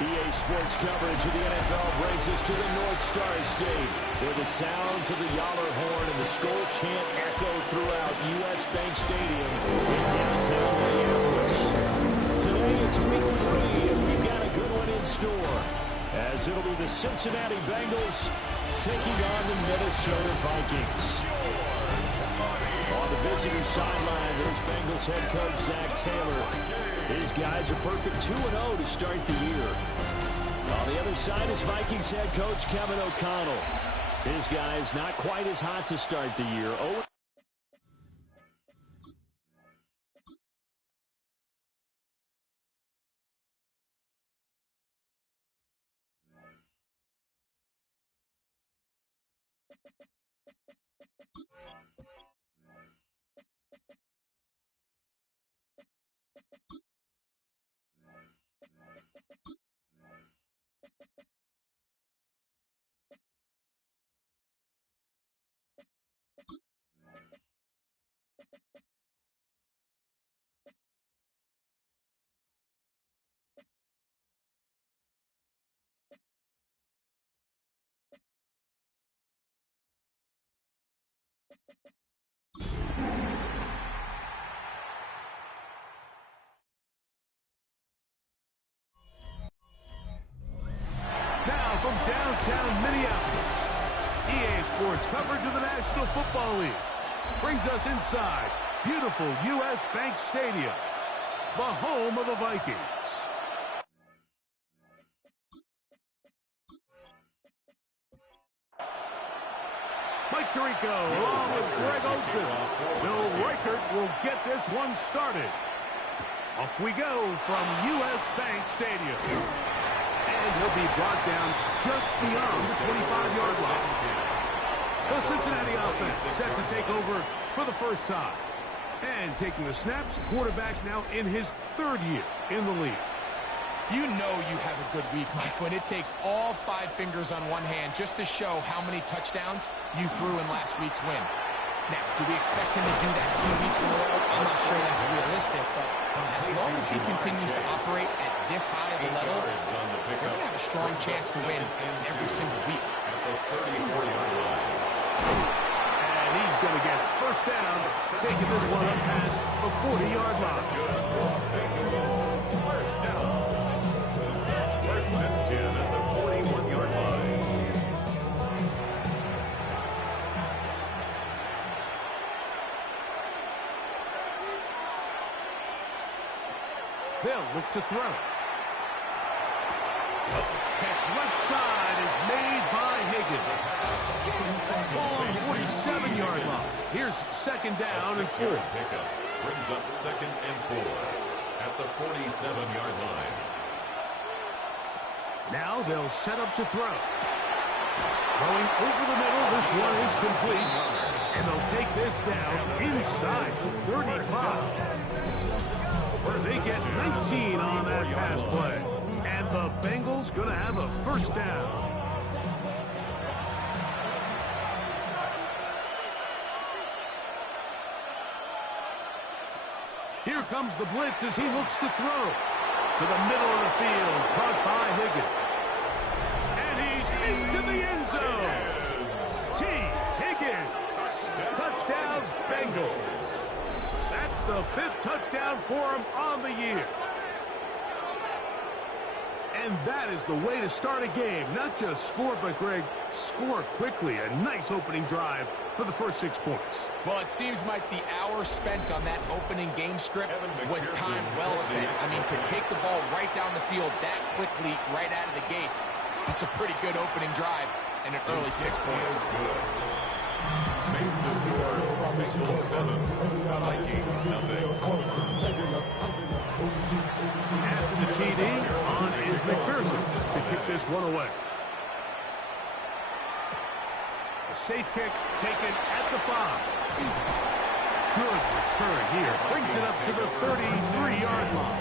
EA Sports coverage of the NFL brings us to the North Star State, where the sounds of the Yaller horn and the Skol chant echo throughout U.S. Bank Stadium in downtown Minneapolis. Today it's week 3, and we've got a good one in store, as it'll be the Cincinnati Bengals taking on the Minnesota Vikings. On the visiting sideline, there's Bengals head coach Zach Taylor. His guys are perfect 2-0 to start the year. On the other side is Vikings head coach Kevin O'Connell. His guys not quite as hot to start the year. Now from downtown Minneapolis, EA Sports coverage of the National Football League brings us inside beautiful U.S. Bank Stadium, the home of the Vikings. Mike Tirico along with Greg Olsen. Bill Reichert will get this one started. Off we go from U.S. Bank Stadium. And he'll be brought down just beyond the 25-yard line. The Cincinnati offense set to take over for the first time. And taking the snaps, quarterback now in his 3rd year in the league. You know you have a good week, Mike, when it takes all 5 fingers on one hand just to show how many touchdowns you threw in last week's win. Now, do we expect him to do that 2 weeks in a row? I'm not sure that's realistic, but as long as he continues to operate at this high of a level, they're going to have a strong chance to win every single week. And he's going to get first down, taking this one up past the 40-yard line. First down. First and 10 at the 41-yard line. They'll look to throw. Catch left side is made by Higgins. Ball on the 47-yard line. Here's second down and 4. Pickup brings up 2nd and 4 at the 47-yard line. Now they'll set up to throw. Going over the middle, this one is complete. And they'll take this down inside the 35. They get 19 on that pass play. And the Bengals going to have a first down. Here comes the blitz as he looks to throw. To the middle of the field, caught by Higgins. And he's into the end zone. T. Higgins. Touchdown, Bengals. That's the 5th touchdown for him on the year. And that is the way to start a game. Not just score, but, Greg, score quickly. A nice opening drive for the first 6 points. Well, it seems like the hour spent on that opening game script was time well spent. I mean, to take the ball right down the field that quickly, right out of the gates, that's a pretty good opening drive and an early 6 points. Makes the score Bengals 7, Vikings nothing. After the TD, on is McPherson to kick this one away. A safe kick taken at the 5. Good return here. Brings it up to the 33-yard line.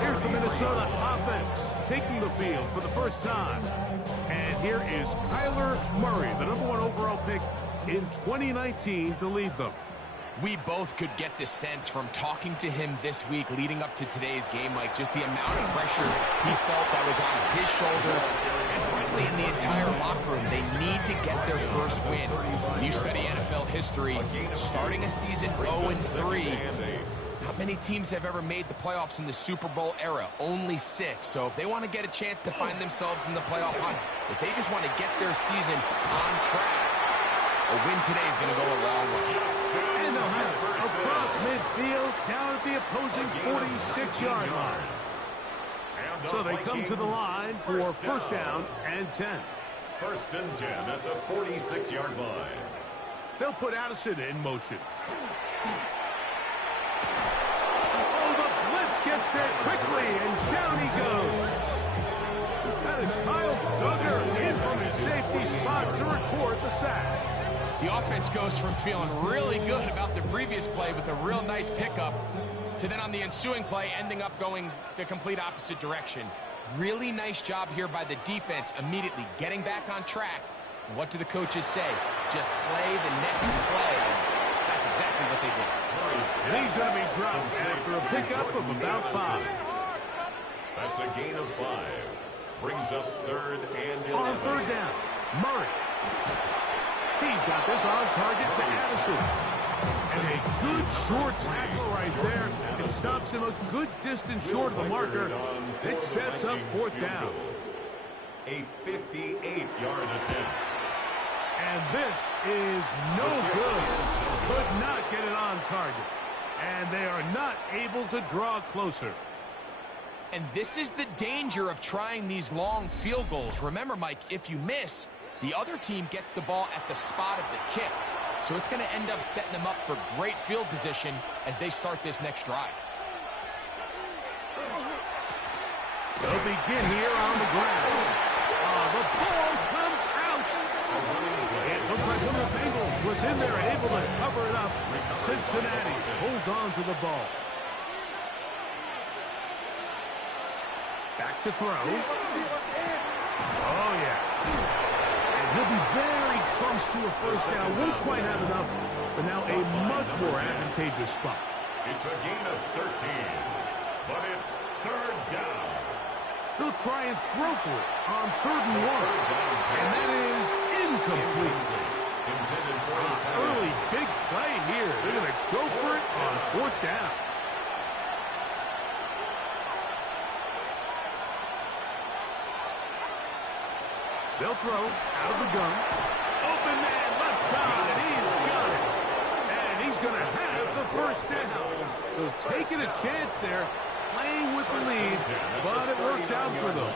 Here's the Minnesota offense taking the field for the first time. And here is Kyler Murray, the #1 overall pick in 2019 to lead them. We both could get the sense from talking to him this week leading up to today's game, Mike, just the amount of pressure he felt that was on his shoulders. And frankly, in the entire locker room, they need to get their first win. You study NFL history, starting a season 0-3. Not many teams have ever made the playoffs in the Super Bowl era, only 6. So if they want to get a chance to find themselves in the playoff hunt, if they just want to get their season on track, a win today is going to go a long way. And they'll have it across midfield down at the opposing 46-yard line. So they come to the line for first down and 10. First and 10 at the 46-yard line. They'll put Addison in motion. Oh, the blitz gets there quickly, and down he goes. That is Kyle Duggar in from his safety spot to record the sack. The offense goes from feeling really good about the previous play with a real nice pickup to then on the ensuing play ending up going the complete opposite direction. Really nice job here by the defense immediately getting back on track. And what do the coaches say? Just play the next play. That's exactly what they did. And he's going to be dropped after a pickup of about 5. That's a gain of 5. Brings up third and 11. On third down, Murray. He's got this on target to Addison. And a good short tackle right there. It stops him a good distance short of the marker. It sets up fourth down. A 58-yard attempt. And this is no good. Could not get it on target. And they are not able to draw closer. And this is the danger of trying these long field goals. Remember, Mike, if you miss, the other team gets the ball at the spot of the kick. So it's going to end up setting them up for great field position as they start this next drive. They'll begin here on the ground. The ball comes out. It looks like one of the Bengals was in there able to cover it up. Cincinnati holds on to the ball. Back to throw. Oh, yeah. And he'll be very close to a first down. Won't quite have enough, but now a much more advantageous spot. It's a gain of 13, but it's third down. They'll try and throw for it on 3rd and 1. And that is incomplete. Intended for his Early big play here. They're going to go for it on 4th down. They'll throw out of the gun. Open man, left side. He's got it. And he's going to have the first down. So taking a chance there, playing with the lead, but it works out for them.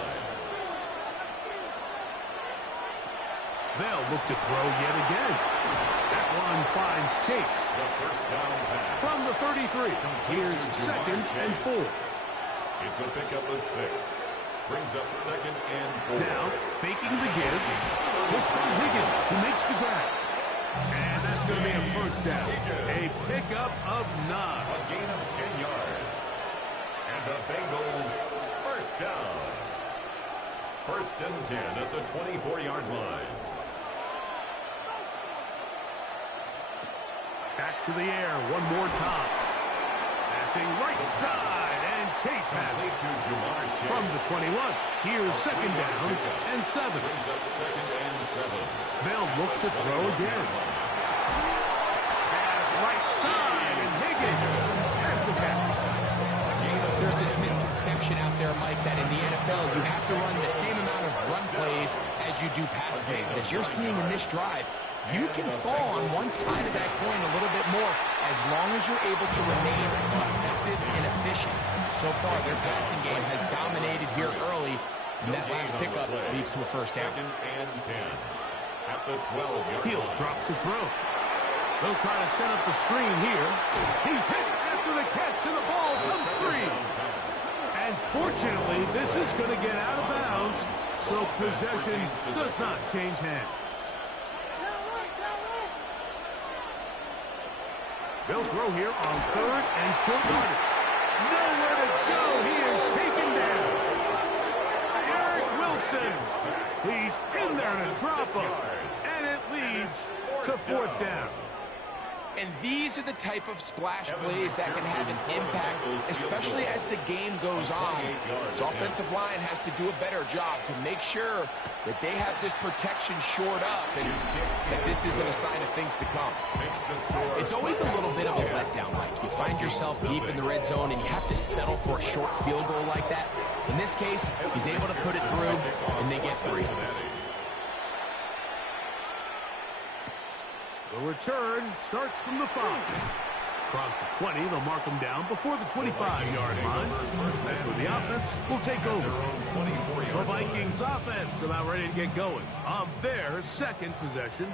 They'll look to throw yet again. That one finds Chase. From the 33, here's 2nd and 4. It's a pickup of 6. Brings up 2nd and 4. Now, faking the give. This one Higgins, who makes the grab. And that's going to be a first down. A pickup of 9. A gain of 10 yards. And the Bengals first down. 1st and 10 at the 24-yard line. Back to the air one more time. Passing right side, and Chase has it. From the 21, here's 2nd down and 7. Brings up 2nd and 7. They'll look to throw again. Pass right side, and Higgins has the catch. There's this misconception out there, Mike, that in the NFL you have to run the same amount of run plays as you do pass plays. And as you're seeing in this drive, you can fall on one side of that coin a little bit more as long as you're able to remain effective and efficient. So far, their passing game has dominated here early, and that last pickup leads to a first down. 2nd and 10 at the 12-yard line. He'll drop to throw. They'll try to set up the screen here. He's hit after the catch, and the ball comes free. And fortunately, this is going to get out of bounds, so possession does not change hands. They'll throw here on 3rd and short yardage. Nowhere to go. He is taken down. Eric Wilson. He's in there to drop him. And it leads to 4th down. And these are the type of splash plays that can have an impact, especially as the game goes on. This offensive line has to do a better job to make sure that they have this protection shored up and that this isn't a sign of things to come. It's always a little bit of a letdown, Mike. You find yourself deep in the red zone and you have to settle for a short field goal like that. In this case, he's able to put it through, and they get 3. The return starts from the 5. Across the 20, they'll mark them down before the 25-yard line. That's where the offense will take over. The Vikings offense about ready to get going. On their second possession,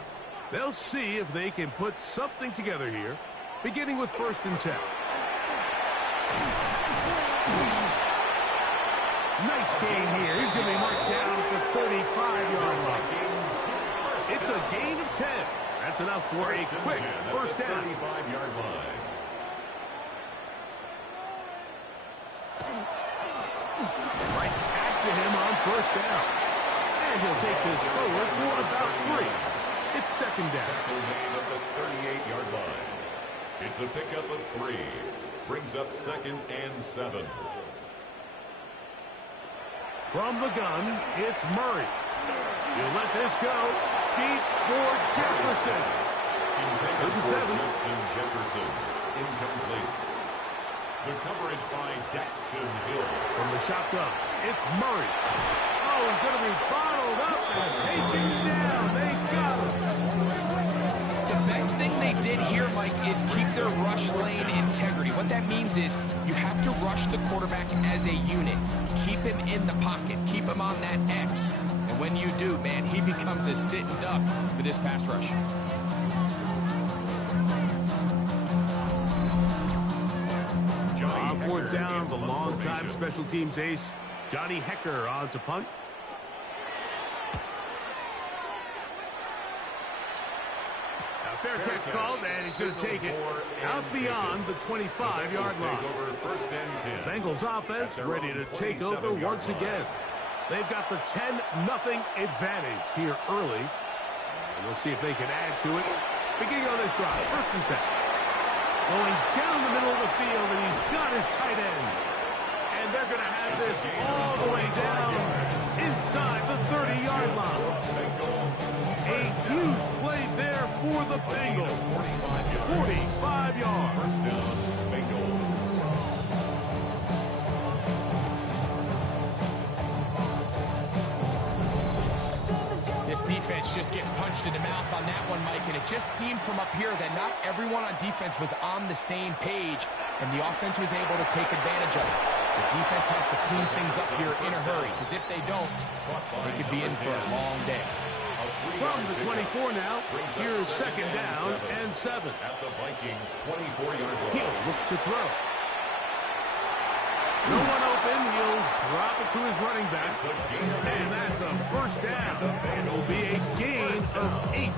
they'll see if they can put something together here, beginning with 1st and 10. Nice gain here. He's going to be marked down at the 35-yard line. It's a gain of 10. That's enough for a quick first down. 35-yard line. Right back to him on 1st down. And he'll take this forward for about 3. It's 2nd down. Tackle made at the 38-yard line. It's a pickup of 3. Brings up 2nd and 7. From the gun, it's Murray. He'll let this go. Deep for Jefferson. Intended for Justin Jefferson. Incomplete. The coverage by Daxton Hill. From the shotgun, it's Murray. Oh, he's going to be bottled up and taken down. They got him. The best thing they did here, Mike, is keep their rush lane integrity. What that means is you have to rush the quarterback as a unit. Keep him in the pocket. Keep him on that X. And when you do, man, he becomes a sitting duck for this pass rush. On 4th down, the long-time special teams ace, Johnny Hecker on to punt. Now, fair catch called, and he's going to take it out beyond the 25-yard line. Bengals offense ready to take over once again. They've got the 10-0 advantage here early. And we'll see if they can add to it. Beginning on this drive, 1st and 10. Going down the middle of the field, and he's got his tight end. And they're going to have this all the way down inside the 30-yard line. A huge play there for the Bengals. 45 yards. First down, Bengals. This defense just gets punched in the mouth on that one, Mike, and it just seemed from up here that not everyone on defense was on the same page, and the offense was able to take advantage of it. The defense has to clean things up here in a hurry, because if they don't, they could be in for a long day. From the 24 now, here's 2nd down and 7. At the Vikings 24-yard line. He'll look to throw. No one open. He'll drop it to his running back. And that's a 1st down. And it'll be a gain of 8.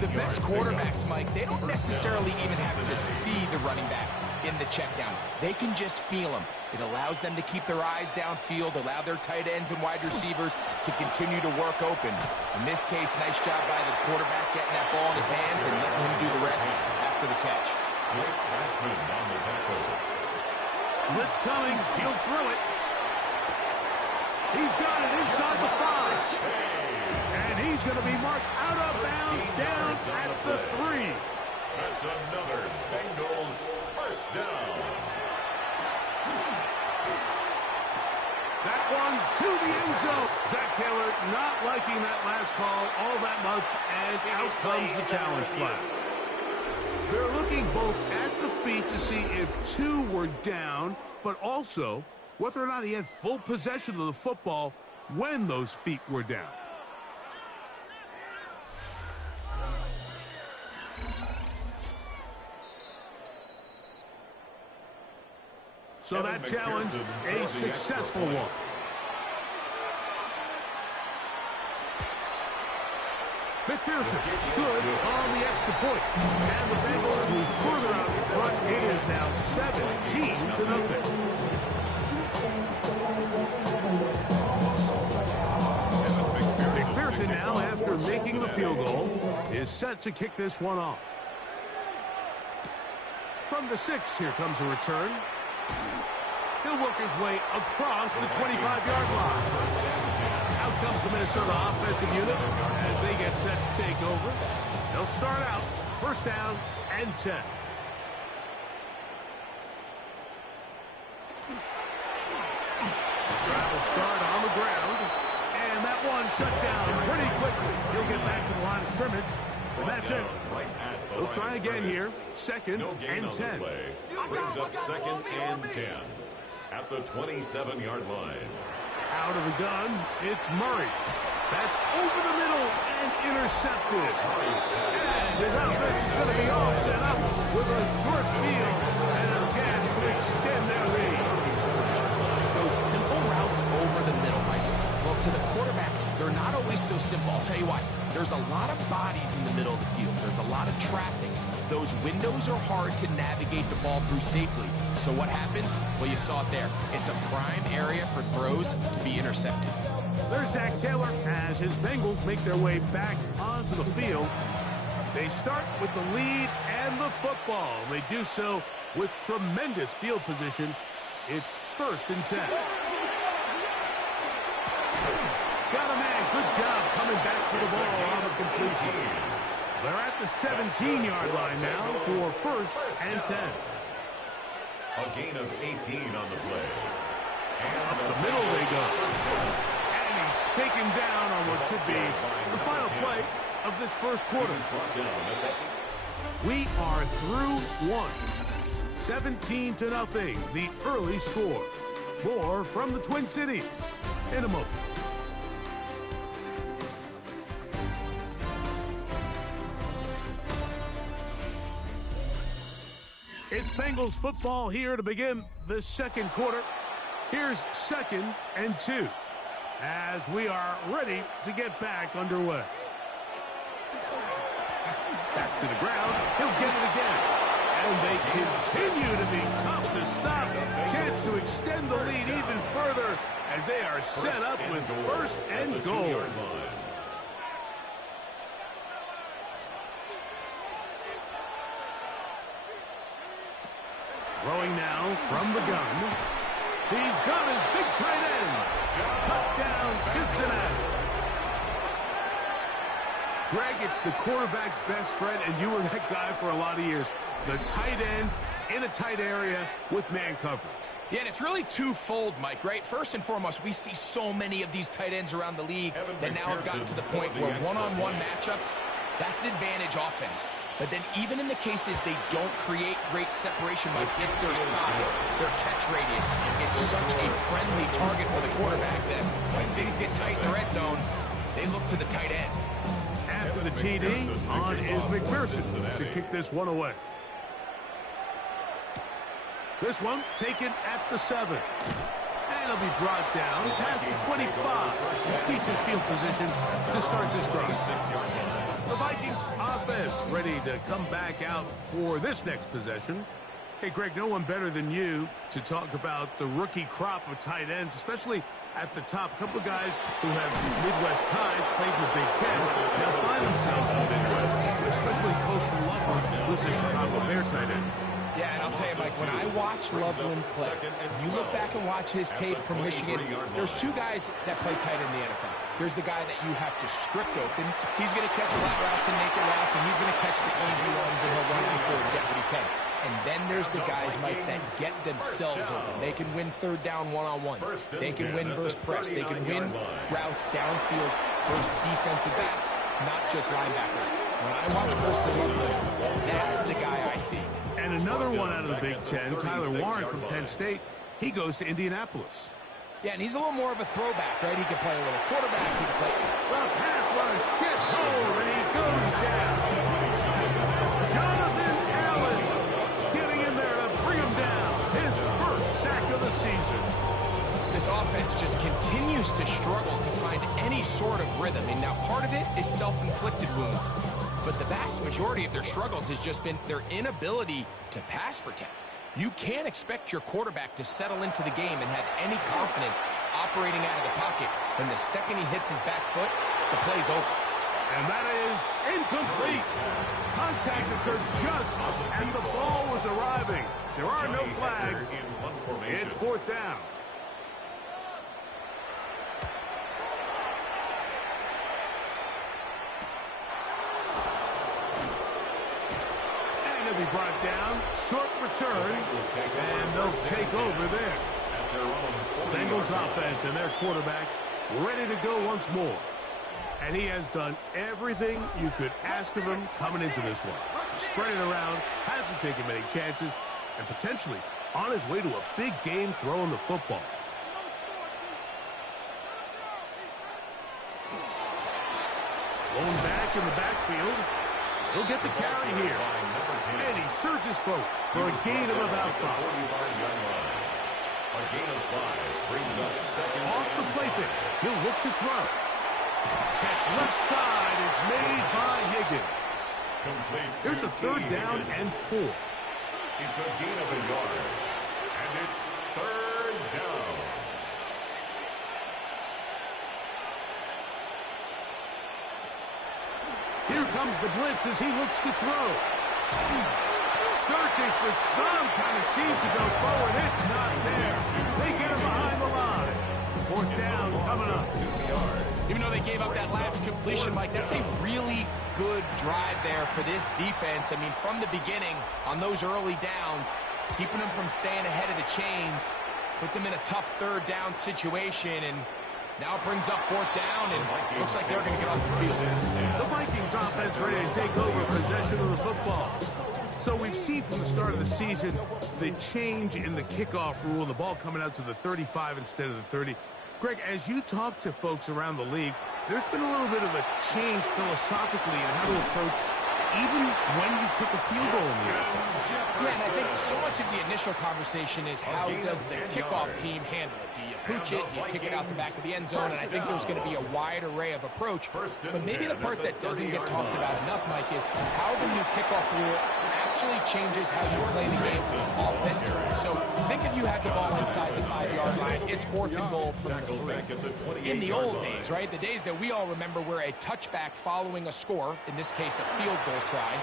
The best quarterbacks, Mike, they don't necessarily even have to see the running back in the check down. They can just feel him. It allows them to keep their eyes downfield, allow their tight ends and wide receivers to continue to work open. In this case, nice job by the quarterback getting that ball in his hands and letting him do the rest after the catch. Blake Ashman on the tackle. Blitz coming. He'll throw it. He's got it inside the 5. And he's going to be marked out of bounds down at the 3. That's another Bengals first down. That one to the end zone. Zach Taylor not liking that last call all that much, and out comes the challenge flag. They're looking both at the feet to see if 2 were down, but also whether or not he had full possession of the football when those feet were down. So that challenge, a successful one. McPherson, good on the extra point. And the Bengals move further out in front. It is now 17-0. McPherson now, after making the field goal, is set to kick this one off. From the 6, here comes a return. He'll work his way across the 25-yard line. Out comes the Minnesota offensive unit as they get set to take over. They'll start out first down and 10. Drive will start on the ground. And that one shut down pretty quickly. He'll get back to the line of scrimmage. And that's it. We'll try again here. Second and 10. Brings up second and 10 at the 27-yard line. Out of the gun, it's Murray. That's over the middle and intercepted. And his offense is going to be all set up with a short field and a chance to extend their lead. Those simple routes over the middle, Mike. Well, to the quarterback, they're not always so simple. I'll tell you why. There's a lot of bodies in the middle of the field. There's a lot of traffic. Those windows are hard to navigate the ball through safely. So what happens? Well, you saw it there. It's a prime area for throws to be intercepted. There's Zach Taylor as his Bengals make their way back onto the field. They start with the lead and the football. They do so with tremendous field position. It's first and 10. Got a man. Good job coming back for the ball on the completion. They're at the 17-yard line now for first and 10. A gain of 18 on the play. And up the middle they go. And he's taken down on what should be the final play of this first quarter. We are through one. 17-0, the early score. More from the Twin Cities in a moment. It's Bengals football here to begin the second quarter. Here's second and 2 as we are ready to get back underway. Back to the ground. He'll get it again. And they continue to be tough to stop. Chance to extend the lead even further as they are set up with first and goal. Throwing now from the gun. He's got his big tight end. Touchdown, Cincinnati. Greg, it's the quarterback's best friend, and you were that guy for a lot of years. The tight end in a tight area with man coverage. Yeah, and it's really twofold, Mike, right? First and foremost, we see so many of these tight ends around the league that now have gotten to the point where one-on-one matchups, that's advantage offense. But then even in the cases they don't create great separation, Mike, it's their size, their catch radius. It's such a friendly target for the quarterback that when things get tight in the red zone, they look to the tight end. After the TD, on is McPherson to kick this one away. This one taken at the 7. And it'll be brought down past the 25. Decent field position to start this drive. The Vikings offense ready to come back out for this next possession. Hey, Greg, no one better than you to talk about the rookie crop of tight ends, especially at the top. A couple of guys who have Midwest ties, played in the Big Ten, now find themselves in the Midwest, especially Coastal Loveland, who's a Chicago Bears tight end. Yeah, and I'll tell you, Mike, when I watch Loveland play, you look back and watch his tape from Michigan, there's two guys that play tight in the NFL. There's the guy that you have to script open. He's going to catch flat routes and naked routes, and he's going to catch the easy ones, and he'll run after and get what he can. And then there's the guys, Mike, that get themselves open. They can win third down one-on-ones. They can win versus press. They can win routes downfield versus defensive backs, not just linebackers. When I watch Coastal Loveland, that's the guy I see. And another one out of the Big Ten, Tyler Warren from Penn State. He goes to Indianapolis. Yeah, and he's a little more of a throwback, right? He can play a little quarterback. He can play. The pass rush gets home, and he goes down. Jonathan Allen getting in there to bring him down. His first sack of the season. This offense just continues to struggle to find any sort of rhythm. And now part of it is self-inflicted wounds. But the vast majority of their struggles has just been their inability to pass protect. You can't expect your quarterback to settle into the game and have any confidence operating out of the pocket. When the second he hits his back foot, the play's over. And that is incomplete. contact occurred just as the ball was arriving. There are no flags. It's fourth down. And he'll be brought down. Short return. And they'll take over there. Bengals offense and their quarterback ready to go once more. And he has done everything you could ask of him coming into this one. Spread it around, hasn't taken many chances, and potentially on his way to a big game throwing the football. Blown back in the backfield. He'll get the carry here. And he surges forward for a gain of about 5. A gain of 5 brings up second. Off the play fake. He'll look to throw. Catch left side is made by Higgins. Here's a third down and 4. It's a gain of a yard. And it's third down. Here comes the blitz as he looks to throw. Searching for some kind of seam to go forward. It's not there. They get him behind the line. Fourth down coming up. Even though they gave up that last completion, Mike, that's a really good drive there for this defense. I mean, from the beginning, on those early downs, keeping them from staying ahead of the chains, put them in a tough third down situation, and now it brings up fourth down, and looks like they're going to get off the field. The Vikings offense ready to take over possession of the football. So we've seen from the start of the season the change in the kickoff rule, the ball coming out to the 35 instead of the 30. Greg, as you talk to folks around the league, there's been a little bit of a change philosophically in how to approach even when you kick a field goal in the NFL. Yeah, and I think so much of the initial conversation is how does the kickoff team handle it? Do you pooch it? Do you kick it out the back of the end zone? And I think there's going to be a wide array of approach. But maybe the part that doesn't get talked about enough, Mike, is how the new kickoff rule actually changes how you play the game offensively. So think if you had the ball inside the 5-yard line, it's fourth and goal from the 3. In the old days, right, the days that we all remember where a touchback following a score, in this case a field goal try,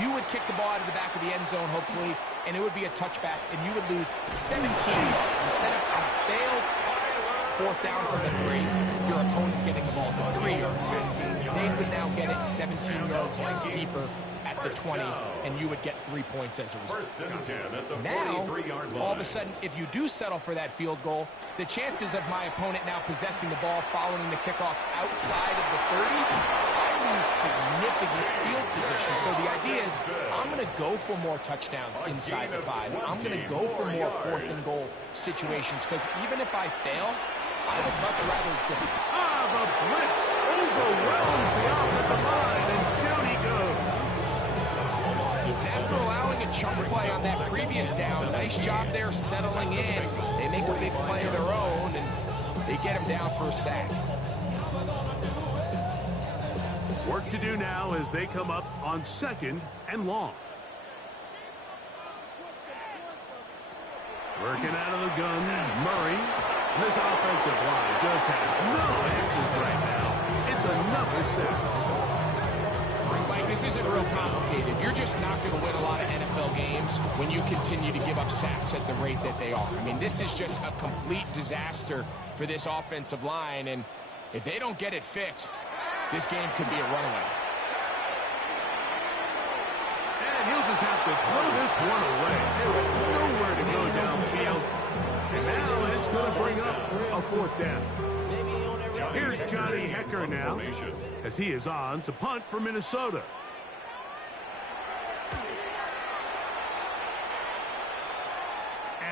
you would kick the ball out of the back of the end zone, hopefully, and it would be a touchback, and you would lose 17 yards. Instead of on a failed fourth down from the 3, your opponent getting the ball to the 3-yard line, they would now get it 17 yards deeper at the 20, and you would get 3 points as a result. Now, all of a sudden, if you do settle for that field goal, the chances of my opponent now possessing the ball following the kickoff outside of the 30, I lose significant field position. So the idea is I'm going to go for more touchdowns inside the 5. I'm going to go for more fourth and goal situations, because even if I fail, I would much rather defend. The blitz overwhelms the offensive line, and down he goes. After allowing a chunk play on that previous down, nice job there settling in. They make a big play of their own, and they get him down for a sack. Work to do now as they come up on 2nd and long. Working out of the gun, Murray. This offensive line just has no answers right now. It's another sack. Mike, this isn't real complicated. You're just not going to win a lot of NFL games when you continue to give up sacks at the rate that they are. I mean, this is just a complete disaster for this offensive line, and if they don't get it fixed, this game could be a runaway. And he'll just have to throw this one away. There is nowhere to go downfield. And now it's going to bring up a fourth down. Here's Johnny Hecker now, as he is on to punt for Minnesota.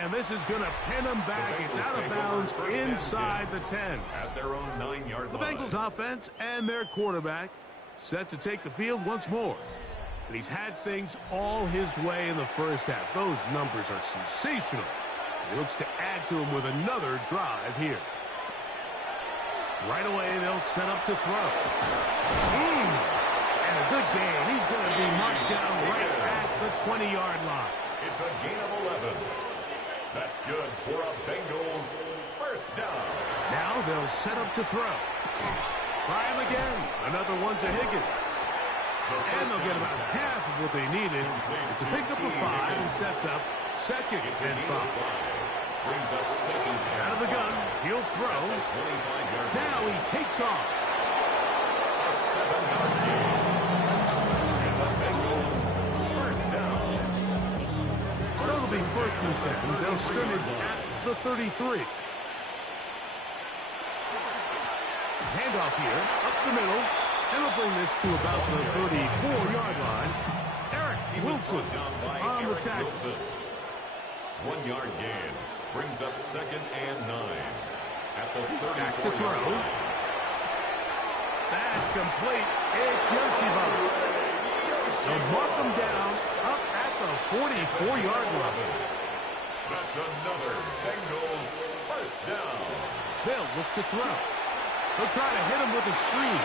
And this is going to pin him back. It's out of bounds inside the 10. At their own 9-yard The line. Bengals offense and their quarterback set to take the field once more. And he's had things all his way in the first half. Those numbers are sensational. He looks to add to him with another drive here. Right away, they'll set up to throw. And a good gain. He's going to be marked down right at the 20-yard line. It's a gain of 11. That's good for a Bengals first down. Now they'll set up to throw. Try him again. Another one to Higgins. And they'll get about half of what they needed. It's a pickup of 5 and sets up second and 5. Brings up second. Out of the gun, he'll throw. Now he takes off. A 7-yard gain. As the Bengals first down. So it'll be first and 10. They'll scrimmage at the 33. Handoff here, up the middle, and we'll bring this to about the 34-yard line. Eric Wilson on the tackle. 1-yard gain. Brings up second and 9. At the 34. Back to throw. That's complete. It's Yoshiba. They'll mark him down up at the 44-yard line. That's another Bengals first down. They'll look to throw. They'll try to hit him with a screen.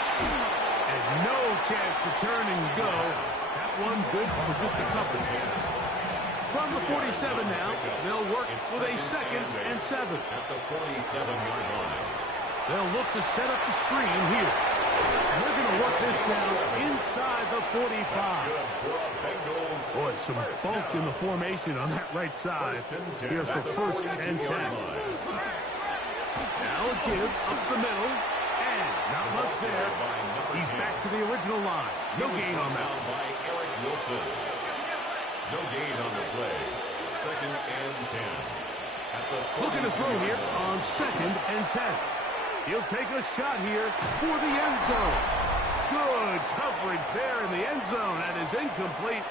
And no chance to turn and go. That one good for just a couple. From the 47 now, they'll work with a second and 7. At the 47-yard line. They'll look to set up the screen here. And they're going to work this down inside the 45. Boy, some bulk in the formation on that right side. Here for first and 10. Now a give up the middle. And not much there. He's back to the original line. No gain on that. By Eric Wilson. No gain on the play. Second and 10. Looking to throw here on second and 10. He'll take a shot here for the end zone. Good coverage there in the end zone. That is incomplete.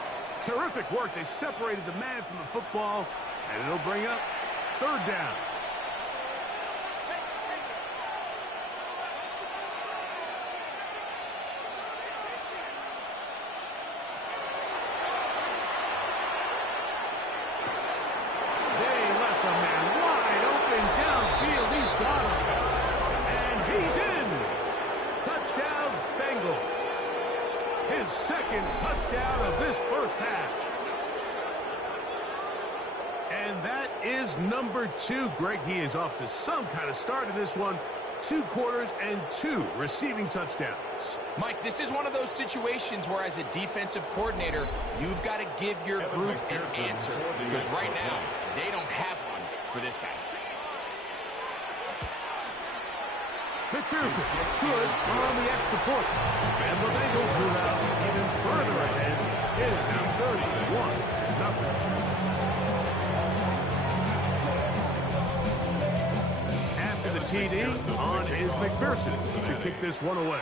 Terrific work. They separated the man from the football, and it'll bring up third down. Second touchdown of this first half. And that is number 2. Greg, he is off to some kind of start in this one. 2 quarters and 2 receiving touchdowns. Mike, this is one of those situations where as a defensive coordinator, you've got to give your group an answer. Because right now, they don't have one for this guy. McPherson, good on the extra point. And the Bengals move out even further ahead. It is now 31-0. After the TD, on is McPherson to kick this one away.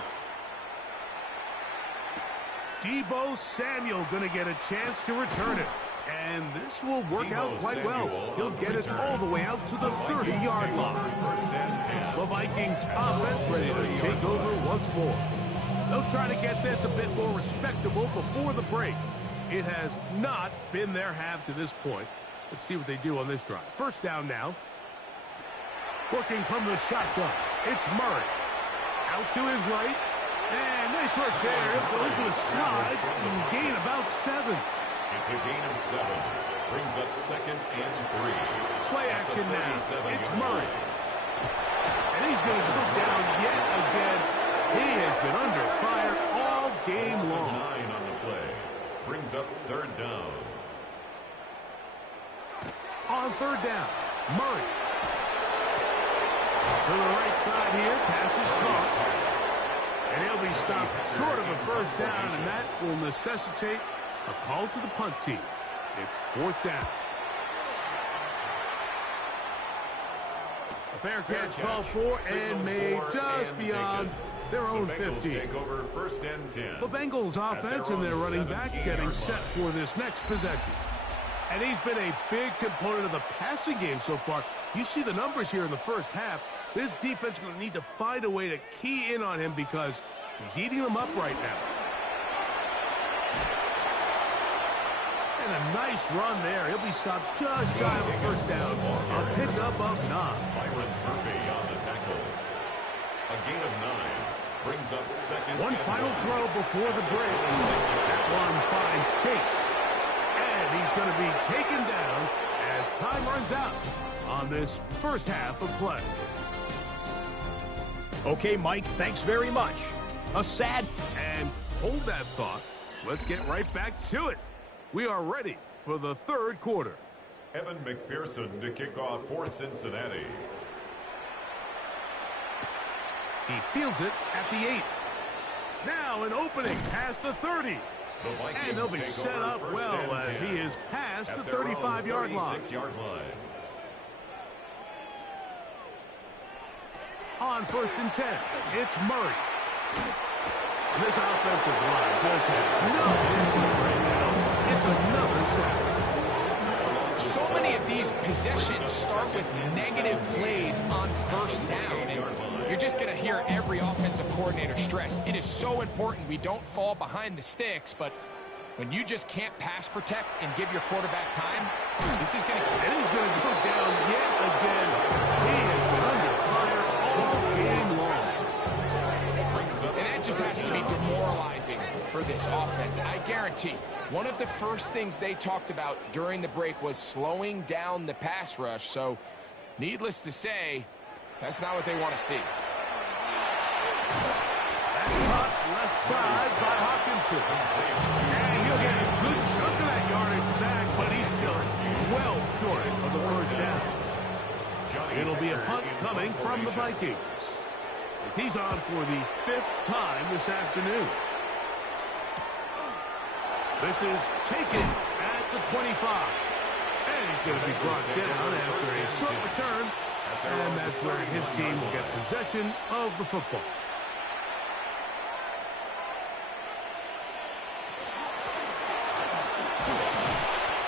Deebo Samuel going to get a chance to return it. And this will work out quite well. He'll get it all the way out to the 30-yard line. The Vikings offense ready to take over once more. They'll try to get this a bit more respectable before the break. It has not been their half to this point. Let's see what they do on this drive. First down now. Working from the shotgun. It's Murray. Out to his right. And nice work there. He'll go into a slide and gain about 7. It's a gain of 7. Brings up second and 3. Play action now. It's Murray. And he's going to go down yet again. He has been under fire all game long. 9 on the play. Brings up third down. On third down, Murray. To the right side here, pass is caught. And he'll be stopped short of a first down, and that will necessitate a call to the punt team. It's fourth down. A fair catch called for and made just beyond their own 50. Take over first and 10. The Bengals offense and their running back getting set for this next possession. And he's been a big component of the passing game so far. You see the numbers here in the first half. This defense is going to need to find a way to key in on him because he's eating them up right now. And a nice run there. He'll be stopped just shy of a first down. A pickup of 9. Byron Murphy on the tackle. A gain of 9. Brings up second. One final throw before the break. That one finds Chase. And he's going to be taken down as time runs out on this first half of play. Okay, Mike, thanks very much. A sad... And hold that thought. let's get right back to it. We are ready for the third quarter. Evan McPherson to kick off for Cincinnati. He fields it at the 8. Now an opening past the 30. And they'll be set up well as he is past the 35-yard line. On 1st and 10, it's Murray. And this offensive line just has no answers right now. It's another sack. So many of these possessions start with negative plays on 1st down. And you're just going to hear every offensive coordinator stress. It is so important we don't fall behind the sticks, but when you just can't pass protect and give your quarterback time, this is going to... And he's going to go down yet again. He has been under fire all game long. And that just has to be demoralizing for this offense. I guarantee one of the first things they talked about during the break was slowing down the pass rush. So, needless to say, that's not what they want to see. That's caught left side by Hawkinson. And he'll get a good chunk of that yardage back, but he's still well short of the 1st down. It'll be a punt coming from the Vikings, as he's on for the 5th time this afternoon. This is taken at the 25. And he's going to be brought down after a short return. And that's where his team will get possession of the football.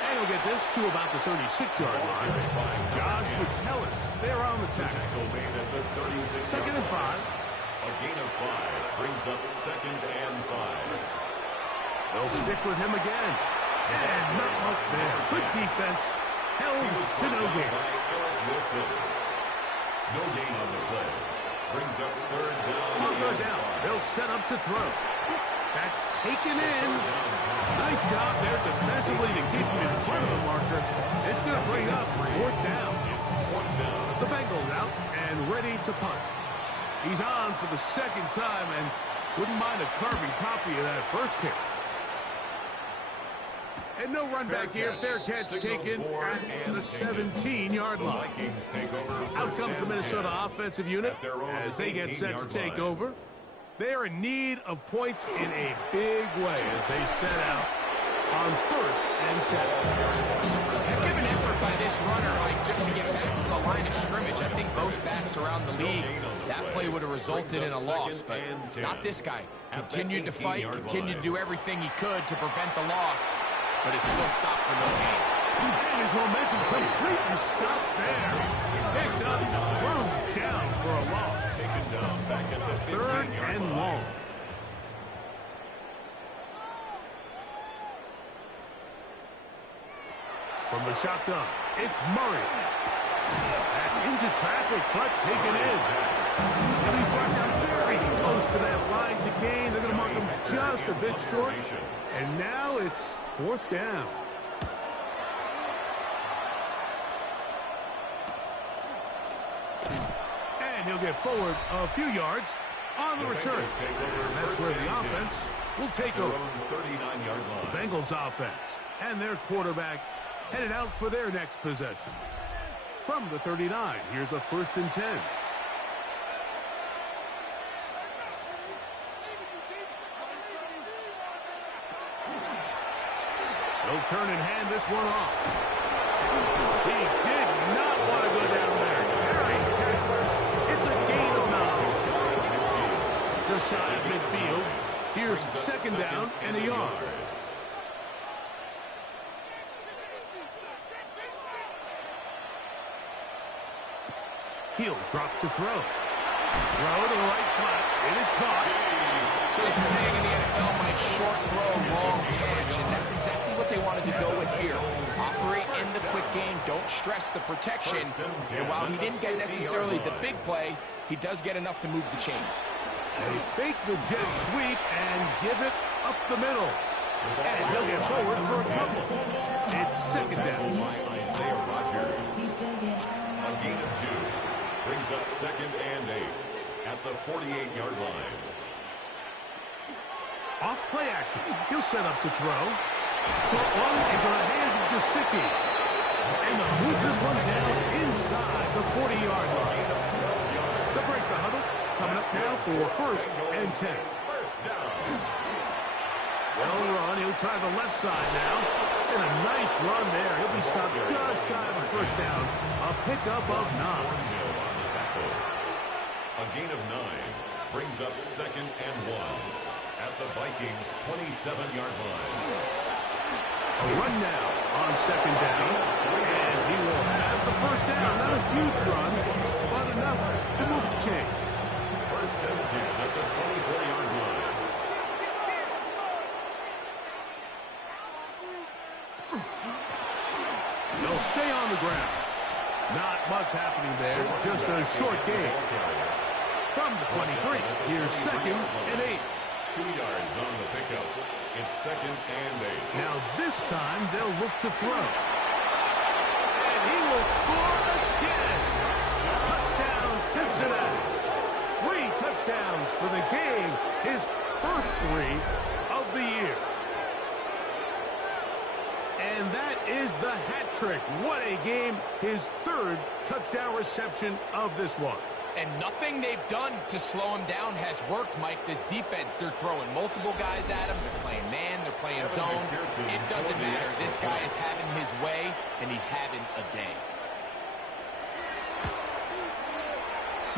And he'll get this to about the 36-yard line. Josh Metellus, they're on the tackle. 2nd and 5. A gain of 5 brings up 2nd and 5. They'll stick with him again. And not much there. Good defense. Held to no gain. No gain on the play. Brings up 3rd down. On 3rd down. They'll set up to throw. That's taken in. Nice job there defensively to keep him in front of the marker. It's going to bring up 4th down. The Bengals out and ready to punt. He's on for the 2nd time and wouldn't mind a carbon copy of that first kick. And no run back here. Fair catch taken at the 17-yard line. Out comes the Minnesota offensive unit as they get set to take over. They are in need of points in a big way as they set out on 1st and 10. A given effort by this runner, like just to get back to the line of scrimmage. I think most backs around the league, that play would have resulted in a loss, but not this guy. Continued to fight, continued to do everything he could to prevent the loss. But it's still stopped for no gain. And his momentum completely stopped there. Picked up, thrown down for a loss. Taken down back at the 3rd and long. From the shotgun, it's Murray. That's into traffic, but taken in. He's going to be brought down very close to that line to gain. They're going to mark him just a bit short. And now it's 4th down. And he'll get forward a few yards on the return. And that's where the offense will take over. The Bengals offense and their quarterback headed out for their next possession. From the 39, here's a 1st and 10. They'll turn and hand this one off. He did not want to go down there. Carrying tacklers. It's a gain of 9. Just shot at midfield. Here's 2nd down and a yard. He'll drop to throw. Throw to the right flat. It is caught. So as the saying in the NFL, Mike, short throw, long catch, and that's exactly what they wanted to go with here. Operate in the quick game, don't stress the protection, and while he didn't get necessarily the big play, he does get enough to move the chains. They fake the jet sweep and give it up the middle. And he'll get forward for a couple. It's 2nd down. Isaiah Rodgers. A gain of 2. Brings up 2nd and 8 at the 48-yard line. Off play action. He'll set up to throw. Short one into the hands of Gesicki. And they'll move this one down inside the 40-yard line. They'll break the huddle. Coming up now for 1st and 10. First down. Well run. He'll try the left side now. And a nice run there. He'll be stopped just shy of a first down. A pickup of 9. On the tackle. A gain of 9 brings up 2nd and 1 at the Vikings 27-yard line. A run now on 2nd down. And he will have the first down. Not a huge run, but enough to move the chains. 1st and 10 at the 24-yard line. They'll stay on the ground. Not much happening there. Just a short gain. From the 23, here's 2nd and 8. 2 yards on the pickup. It's 2nd and 8. Now this time they'll look to throw. And he will score again. Touchdown Cincinnati. 3 touchdowns for the game. His first 3 of the year. And that is the hat trick. What a game. His 3rd touchdown reception of this one. And nothing they've done to slow him down has worked, Mike. This defense, they're throwing multiple guys at him. They're playing man. They're playing zone. It doesn't matter. This guy is having his way, and he's having a day.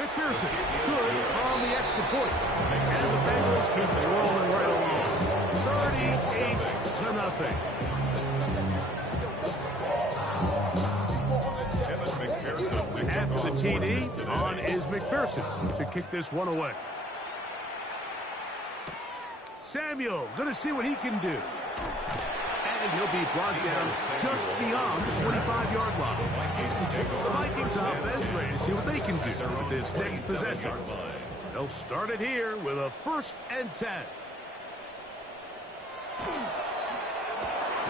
McPherson, good on the extra point. And the Bengals keep rolling right along. 38-0. After the TD, on is McPherson to kick this one away. Samuel, going to see what he can do. And he'll be brought down just beyond the 25-yard line. The Vikings offense ready to see what they can do with this next possession. They'll start it here with a 1st and 10.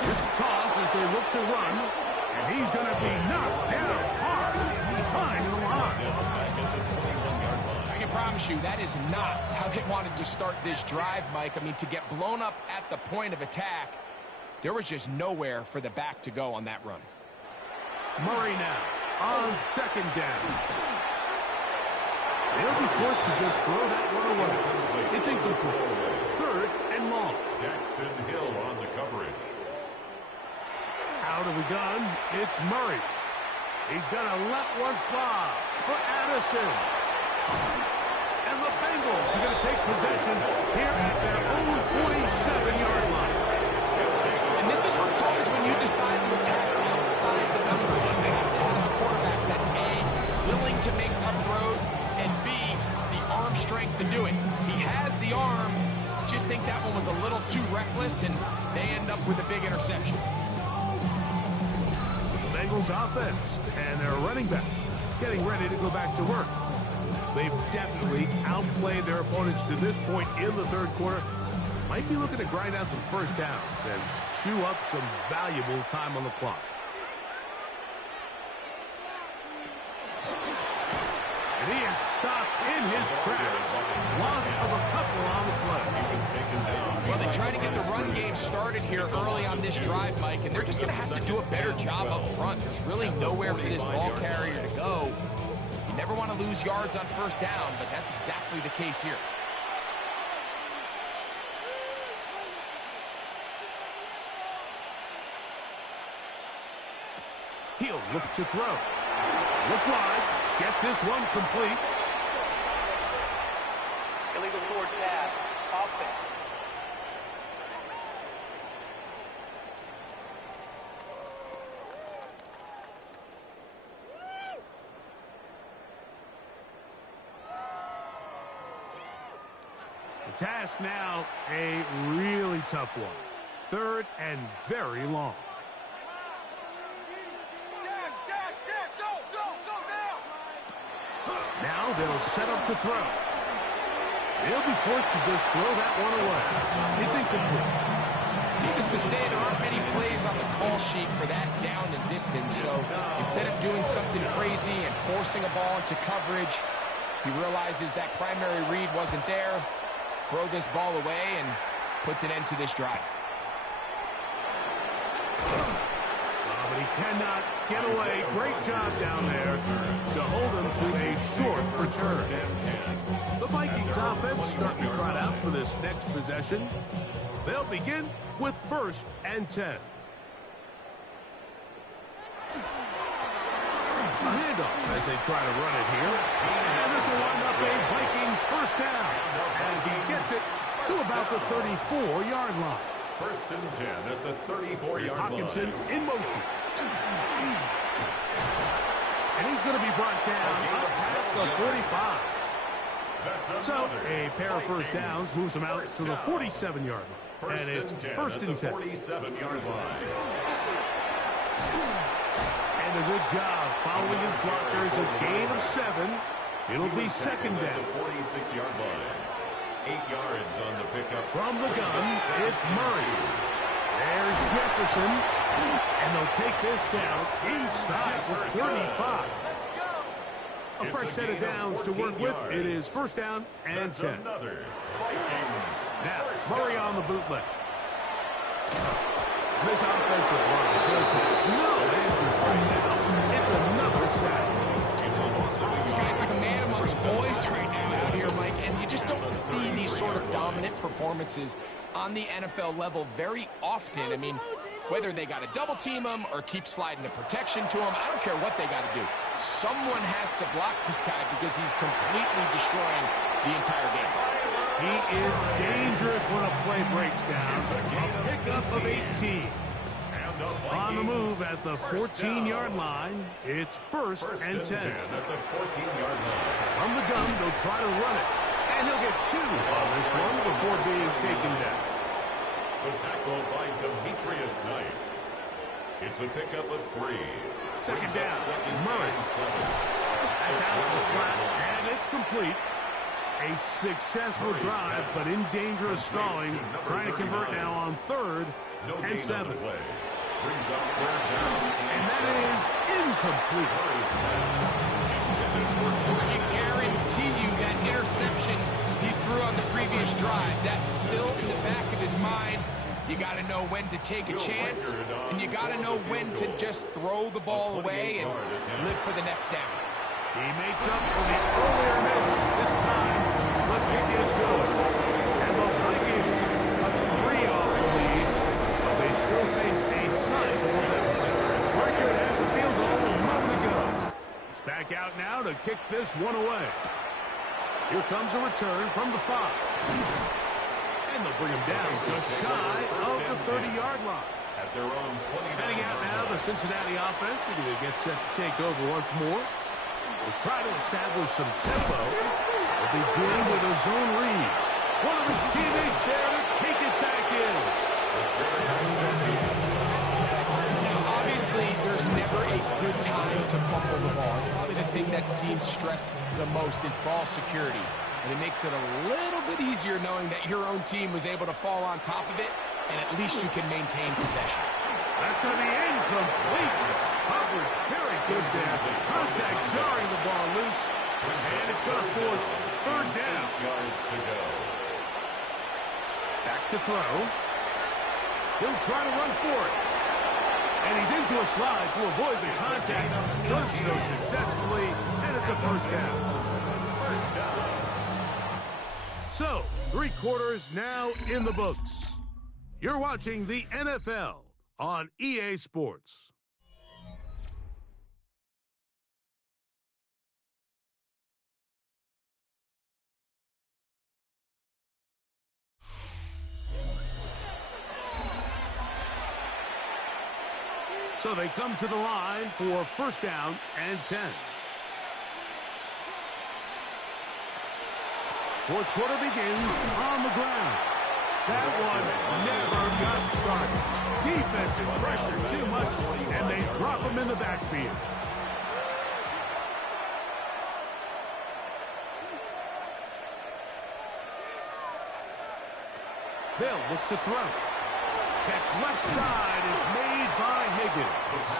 Here's a toss as they look to run. And he's going to be knocked down hard behind the line. I can promise you that is not how they wanted to start this drive, Mike. I mean, to get blown up at the point of attack, there was just nowhere for the back to go on that run. Murray now on 2nd down. They'll be forced to just throw that one away. It's incomplete. 3rd and long. Daxton Hill on the coverage. Out of the gun, it's Murray. He's going to let one fly for Addison. And the Bengals are going to take possession here at their own 47-yard line. And this is what comes when you decide to attack outside the numbers. You have to have a quarterback that's A, willing to make tough throws, and B, the arm strength to do it. He has the arm. Just think that one was a little too reckless, and they end up with a big interception. Bengals offense and their running back getting ready to go back to work. They've definitely outplayed their opponents to this point in the 3rd quarter. Might be looking to grind out some first downs and chew up some valuable time on the clock. And he is stopped in his tracks. Loss of a couple on the play. He was taken down. Well, they try to get the run game started here early on this drive, Mike, and they're just going to have to do a better job up front. There's really nowhere for this ball carrier to go. You never want to lose yards on first down, but that's exactly the case here. He'll look to throw. Look wide. Get this one complete. Illegal forward pass. Offense. The task now, a really tough one. 3rd and very long. Now they'll set up to throw. They'll be forced to just throw that one away. It's incomplete. Needless to say, there aren't many plays on the call sheet for that down and distance, so instead of doing something crazy and forcing a ball into coverage, he realizes that primary read wasn't there. Throw this ball away and puts an end to this drive. But he cannot get away. Great job down there to hold him to a short return. The Vikings offense starting to trot out for this next possession. They'll begin with 1st and 10. A handoff as they try to run it here. And this will wind up a Vikings 1st down as he gets it to about the 34-yard line. 1st and 10 at the 34-yard line. Hawkinson in motion. And he's going to be brought down up past the 45. So a pair of 1st downs moves him out to the 47-yard line. And it's 1st and 10. 47-yard line. And a good job following his blockers. A gain of 7. It'll be 2nd down. 46-yard line. 8 yards on the pickup. From the gun, it's Murray. There's Jefferson. And they'll take this down inside the 35. A fresh set of downs to work with. It is 1st down and 10. Now, Murray on the bootleg. This offensive line just has no answers right now. It's another sack. This guy's like a man amongst boys right now out here, Mike, and you just don't see these sort of dominant performances on the NFL level very often. I mean, whether they got to double team him or keep sliding the protection to him, I don't care what they got to do. Someone has to block this guy because he's completely destroying the entire game. He is dangerous when a play breaks down. A pickup of 18. On the move at the 14-yard line. It's 1st and 10. At the 14-yard line. From the gun, they'll try to run it. And he'll get 2 on this one before being taken down. The tackle by Demetrius Knight. It's a pickup of 3. 2nd down. Murray. That's out to the flat, and it's complete. A successful drive, but in danger of stalling. Trying to convert now on 3rd and 7. And that is incomplete. I guarantee you that interception he threw on the previous drive, that's still in the back of his mind. You got to know when to take a chance, and you got to know when to just throw the ball away and live for the next down. He makes up for the earlier miss. This time, the kick is good. And the Vikings cut 3 off the lead, but they still face a sizable deficit. Rickard had the field goal a moment ago. He's back out now to kick this one away. Here comes a return from the 5. And they'll bring him down just shy of the 30-yard line. At their own 20. Heading out now, the Cincinnati offense. They're going to get set to take over once more. We'll try to establish some tempo. We'll begin with a zone read. One of his teammates there to take it back in. Now, obviously, there's never a good time to fumble the ball. It's probably the thing that teams stress the most is ball security. And it makes it a little bit easier knowing that your own team was able to fall on top of it, and at least you can maintain possession. That's going to be incomplete. Coverage very good there. Contact jarring the ball loose. And it's going to force 3rd down. Yards to go. Back to throw. He'll try to run for it. And he's into a slide to avoid the contact. Does so successfully. And it's a 1st down. 1st down. So, 3 quarters now in the books. You're watching the NFL on EA Sports. So they come to the line for 1st down and 10. 4th quarter begins on the ground. That one never got started. Defensive pressure too much, and they drop him in the backfield. They'll look to throw. Catch left side is made by Higgins.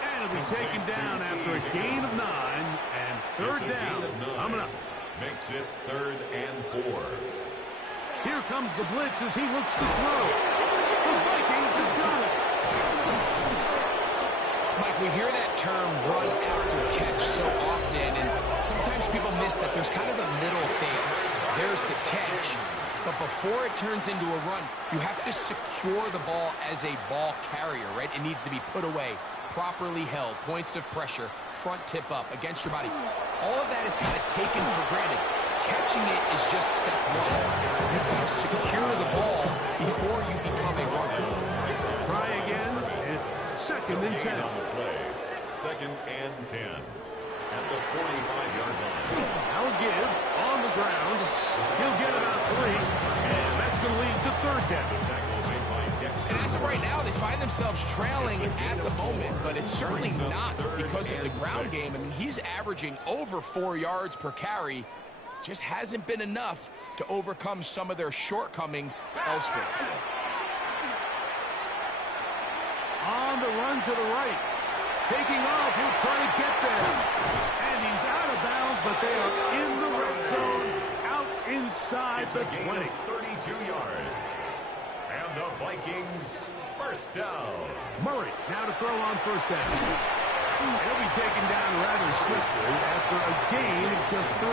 And it'll be taken down after a gain of 9 and 3rd down. Coming up. Makes it 3rd and 4. Here comes the blitz as he looks to throw. The Vikings have got it. Mike, we hear that term run after catch so often, and sometimes people miss that there's kind of a middle phase. There's the catch, but before it turns into a run, you have to secure the ball as a ball carrier, right? It needs to be put away, properly held, points of pressure, front tip up against your body. All of that is kind of taken for granted. Catching it is just step one. You've got to secure the ball before you become a runner. Try again. It's 2nd and 10. Second and 10. At the 45-yard line. Now give on the ground. He'll get about 3, and that's going to lead to 3rd down. And as of right now, they find themselves trailing at the moment, but it's certainly not because of the ground game. I mean, he's averaging over 4 yards per carry. Just hasn't been enough to overcome some of their shortcomings elsewhere. On the run to the right. Taking off, he'll try to get there. And he's out of bounds, but they are in the red zone, out inside the 20. 32 yards. And the Vikings, first down. Murray now to throw on 1st down. He'll be taken down rather swiftly after a gain of just 3.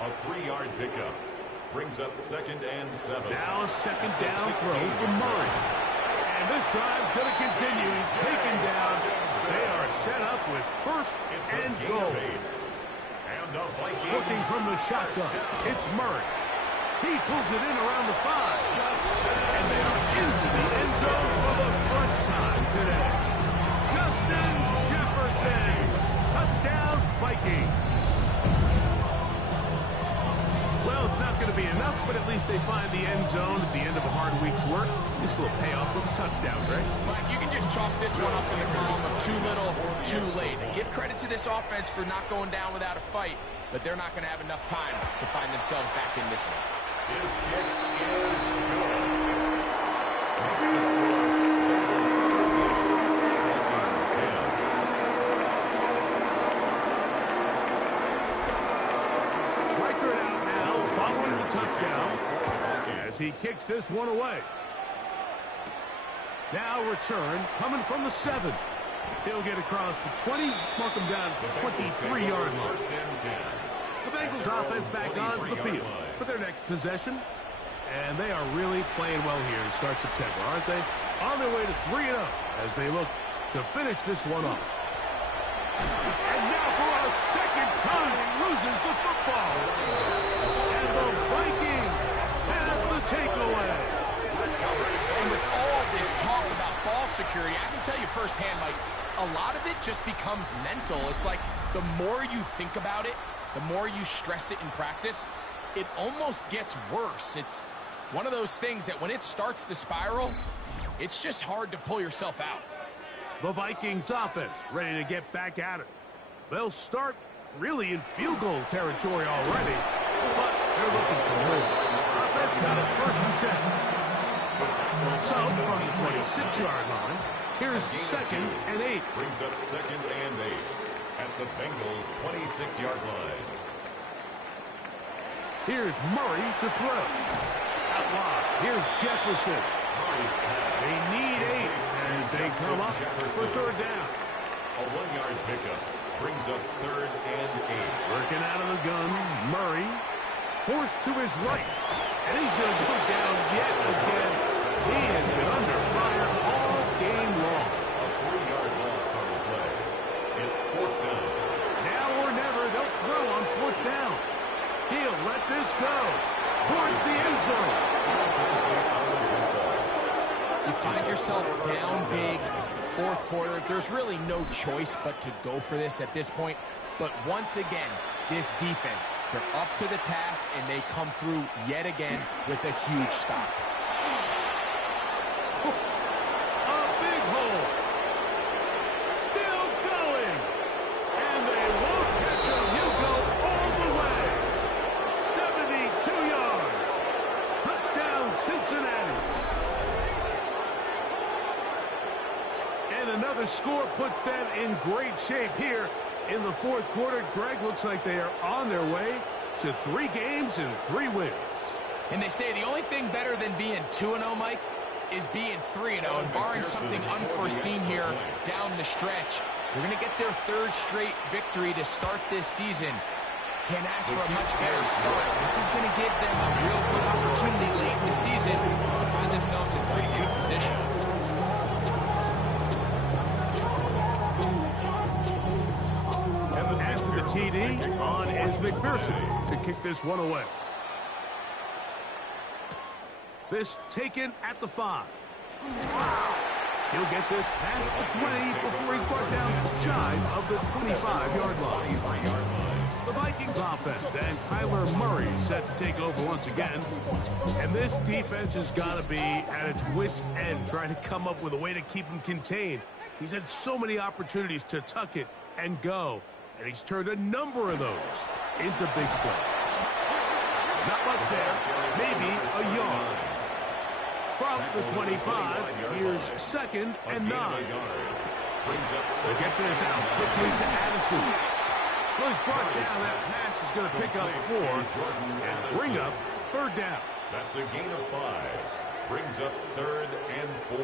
A 3-yard pickup brings up 2nd and 7. Now a 2nd down throw from Murray. And this drive's going to continue. He's taken down. They are set up with 1st and goal. And the Vikings Looking from the shotgun, it's Murray. He pulls it in around the 5. And they are into the end zone for the first time today. Justin Jefferson. Touchdown, Vikings. Well, it's not going to be enough, but at least they find the end zone at the end of a hard week's work. This will pay off with a touchdown, right? Mike, you can just chalk this one up in the column of too little, too late. And give credit to this offense for not going down without a fight, but they're not going to have enough time to find themselves back in this one. His kick is good. Makes the score Bengals 38, Vikings 10. Riker out now, following the touchdown, as he kicks this one away. Now return, coming from the 7. He'll get across the 20, mark him down at the 23-yard line. First and 10. The Bengals offense back onto the field for their next possession. And they are really playing well here to start September, aren't they? On their way to 3-0 as they look to finish this one off. And now for a 2nd time, he loses the football. And the Vikings have the takeaway. And with all this talk about ball security, I can tell you firsthand, Mike, a lot of it just becomes mental. It's like the more you think about it, the more you stress it in practice, it almost gets worse. It's one of those things that when it starts to spiral, it's just hard to pull yourself out. The Vikings offense ready to get back at it. They'll start really in field goal territory already, but they're looking for more. Offense got it 1st and 10. So from the 26-yard line, here's 2nd and 8. Brings up 2nd and 8 at the Bengals 26-yard line. Here's Murray to throw. Out wide, here's Jefferson. They need 8 as they come up for 3rd down. A 1-yard pickup brings up 3rd and 8. Working out of the gun, Murray forced to his right. And he's going to go down yet again. He has been under fire all game long. A 3-yard loss on the play. It's 4th down. Now or never, they'll throw on 4th down. He'll let this go towards the end zone. You find yourself down big. It's the 4th quarter. There's really no choice but to go for this at this point. But once again, this defense, they're up to the task, and they come through yet again with a huge stop. A big hole. Still going. And they won't catch him. He'll go all the way. 72 yards. Touchdown, Cincinnati. And another score puts them in great shape here in the 4th quarter. Greg, looks like they are on their way to 3 games and 3 wins. And they say the only thing better than being 2-0, Mike, is being 3-0. And barring something unforeseen here down the stretch, they're going to get their third straight victory to start this season. Can't ask for a much better start. This is going to give them a real good opportunity late in the season to find themselves in pretty good position. After the TD, on is McPherson to kick this one away. This taken at the 5. He'll get this past the 20 before he's brought down shy of the 25-yard line. The Vikings offense and Kyler Murray set to take over once again. And this defense has got to be at its wits' end, trying to come up with a way to keep him contained. He's had so many opportunities to tuck it and go, and he's turned a number of those into big plays. Not much there, maybe a yard. From the 25, here's 2nd and 9. They'll get this out quickly to Addison. Well, he's brought down. That pass is going to pick up 4 and bring up 3rd down. That's a gain of 5. Brings up 3rd and 4.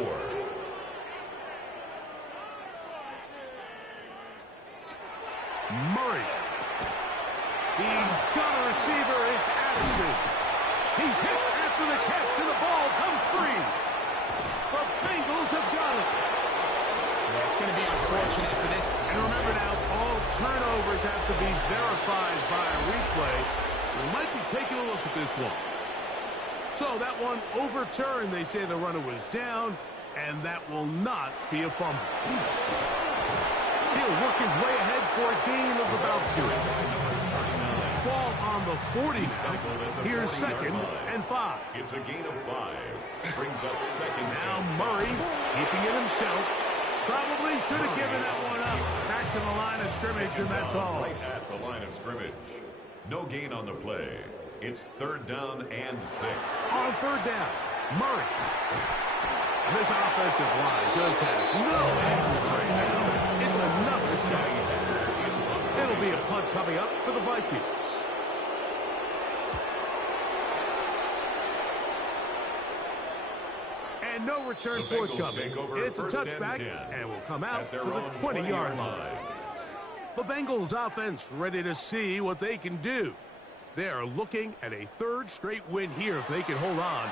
Murray. He's got a receiver. It's Addison. He's hit after the catch, and the ball comes free. The Bengals have got it. Yeah, it's going to be unfortunate for this. And remember now, all turnovers have to be verified by a replay. We might be taking a look at this one. So that one overturned. They say the runner was down, and that will not be a fumble. He'll work his way ahead for a gain of about 3. Ball on the 40. Here's 2nd and 5. It's a gain of 5. Brings up 2nd. Now Murray keeping it himself. Probably should have given that one up. Back to the line of scrimmage, and that's all. Right at the line of scrimmage. No gain on the play. It's 3rd down and 6. On 3rd down, Murray. This offensive line just has no answers right now. It's another sack. It'll be a punt coming up for the Vikings. And no return forthcoming. It's a touchback, and will come out to the 20-yard line. The Bengals offense ready to see what they can do. They are looking at a 3rd straight win here if they can hold on,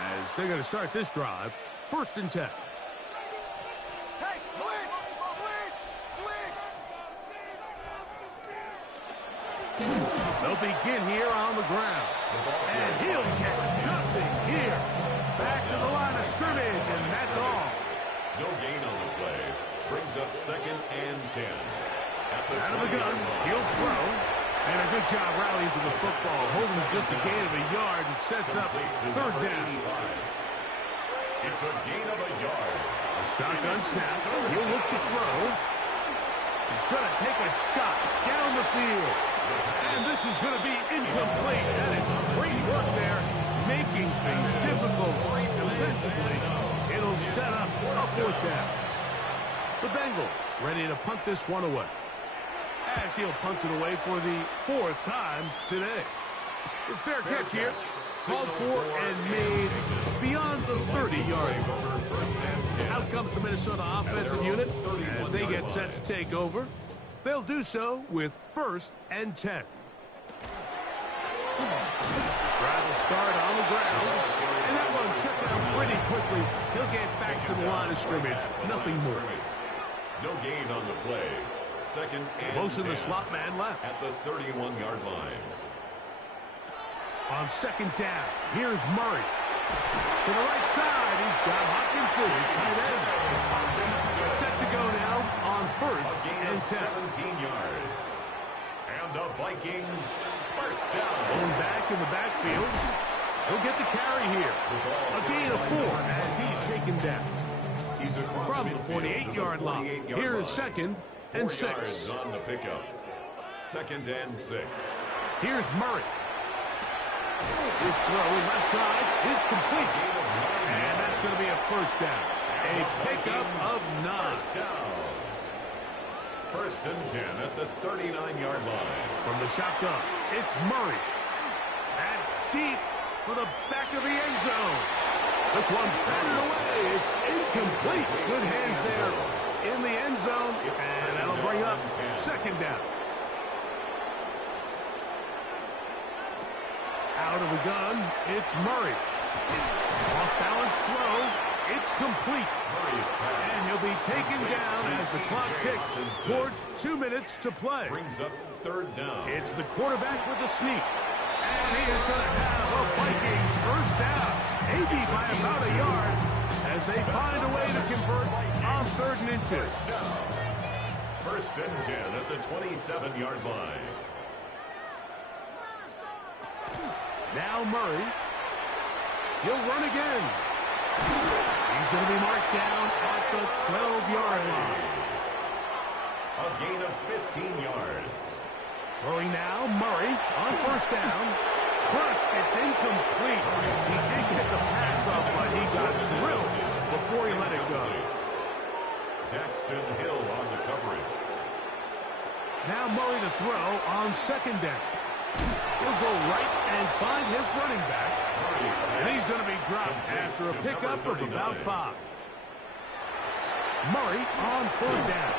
as they're going to start this drive 1st and 10. Hey, They'll begin here on the ground. And he'll get nothing here. Back to the line of scrimmage, and that's all. No gain on the play. Brings up 2nd and 10. Out of the gun, he'll throw. And a good job rallying to the football, holding just a gain of a yard and sets up 3rd down. It's a gain of a yard. A shotgun snap. He'll look to throw. He's going to take a shot down the field. And this is going to be incomplete. That is great work there, making things difficult defensively. It'll set up a 4th down. The Bengals ready to punt this one away, as he'll punt it away for the 4th time today. A fair catch here. Called for and made beyond the 30-yard line. Out comes the Minnesota offensive unit as they get set to take over. They'll do so with 1st and 10. Drive will start on the ground. And that one shut down pretty quickly. He'll get back to the line of scrimmage. Nothing more. No gain on the play. 2nd and Motion 10 the slot man left. at the 31-yard line. On 2nd down, here's Murray. To the right side, he's got Hopkinson, his tight end. Set to go now on 1st and 10. 17 yards. And the Vikings 1st down. Going back in the backfield. He'll get the carry here. A gain of 4 as he's taken down. He's across From the 48-yard line. Here's 2nd and 4 6. yards on the pickup. 2nd and 6. Here's Murray. His throw left side is complete. And that's going to be a 1st down. A pickup of 9. 1st down. 1st and 10 at the 39-yard line. From the shotgun, it's Murray. That's deep for the back of the end zone. This one batted away. It's incomplete. Good hands there in the end zone, and that'll bring up second down. Out of the gun, it's Murray. Off-balance throw. It's complete. And he'll be taken down as the clock ticks towards 2 minutes to play. Brings up third down. It's the quarterback with the sneak. And he is going to have a Vikings first down, maybe by about a yard, as they find a way to convert on 3rd and inches. First and 10 at the 27-yard line. Now Murray. He'll run again. He's going to be marked down at the 12-yard line. A gain of 15 yards. Throwing now, Murray on first down. Crushed, it's incomplete. He did get the pass up, but he got drilled before he let it go. Daxton Hill on the coverage. Now Murray to throw on second down. He'll go right and find his running back. And he's going to be dropped after a pickup of about 5. Murray on 3rd down.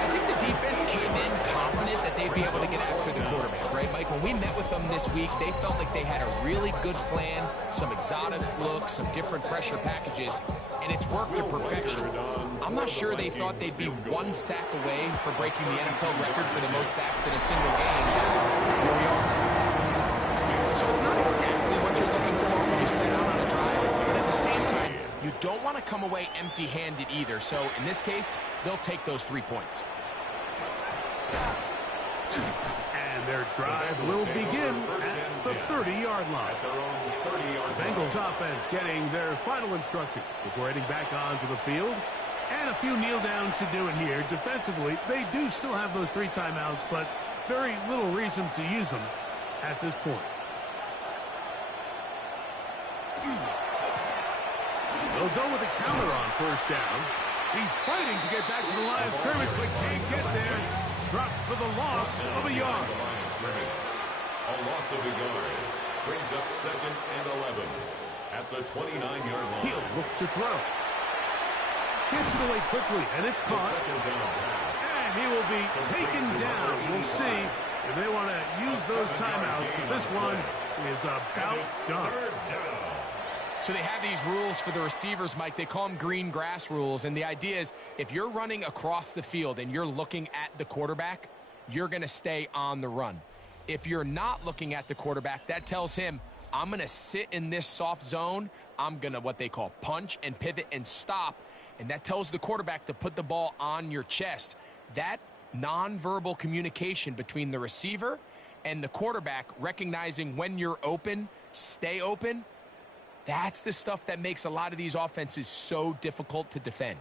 I think the defense came in confident that they'd be able to get after the quarterback, right, Mike? When we met with them this week, they felt like they had a really good plan, some exotic looks, some different pressure packages, and it's worked to perfection. I'm not sure they thought they'd be 1 sack away for breaking the NFL record for the most sacks in a single game. Here we are. So it's not exactly what you're looking for when you sit out on a drive, but at the same time, you don't want to come away empty-handed either. So in this case, they'll take those 3 points. And their drive will begin at the 30-yard line. The Bengals offense getting their final instruction before heading back onto the field. And a few kneel downs to do it here. Defensively, they do still have those 3 timeouts, but very little reason to use them at this point. They'll go with a counter on first down. He's fighting to get back to the line of scrimmage, but can't get there. Dropped for the loss of a yard. A loss of a yard brings up 2nd and 11 at the 29-yard line. He'll look to throw. Gets it away quickly, and it's caught. And he will be taken down. We'll see if they want to use those timeouts. But this one is about done. So they have these rules for the receivers, Mike. They call them green grass rules. And the idea is if you're running across the field and you're looking at the quarterback, you're going to stay on the run. If you're not looking at the quarterback, that tells him, I'm going to sit in this soft zone. I'm going to what they call punch and pivot and stop. And that tells the quarterback to put the ball on your chest. That nonverbal communication between the receiver and the quarterback, recognizing when you're open, stay open, that's the stuff that makes a lot of these offenses so difficult to defend.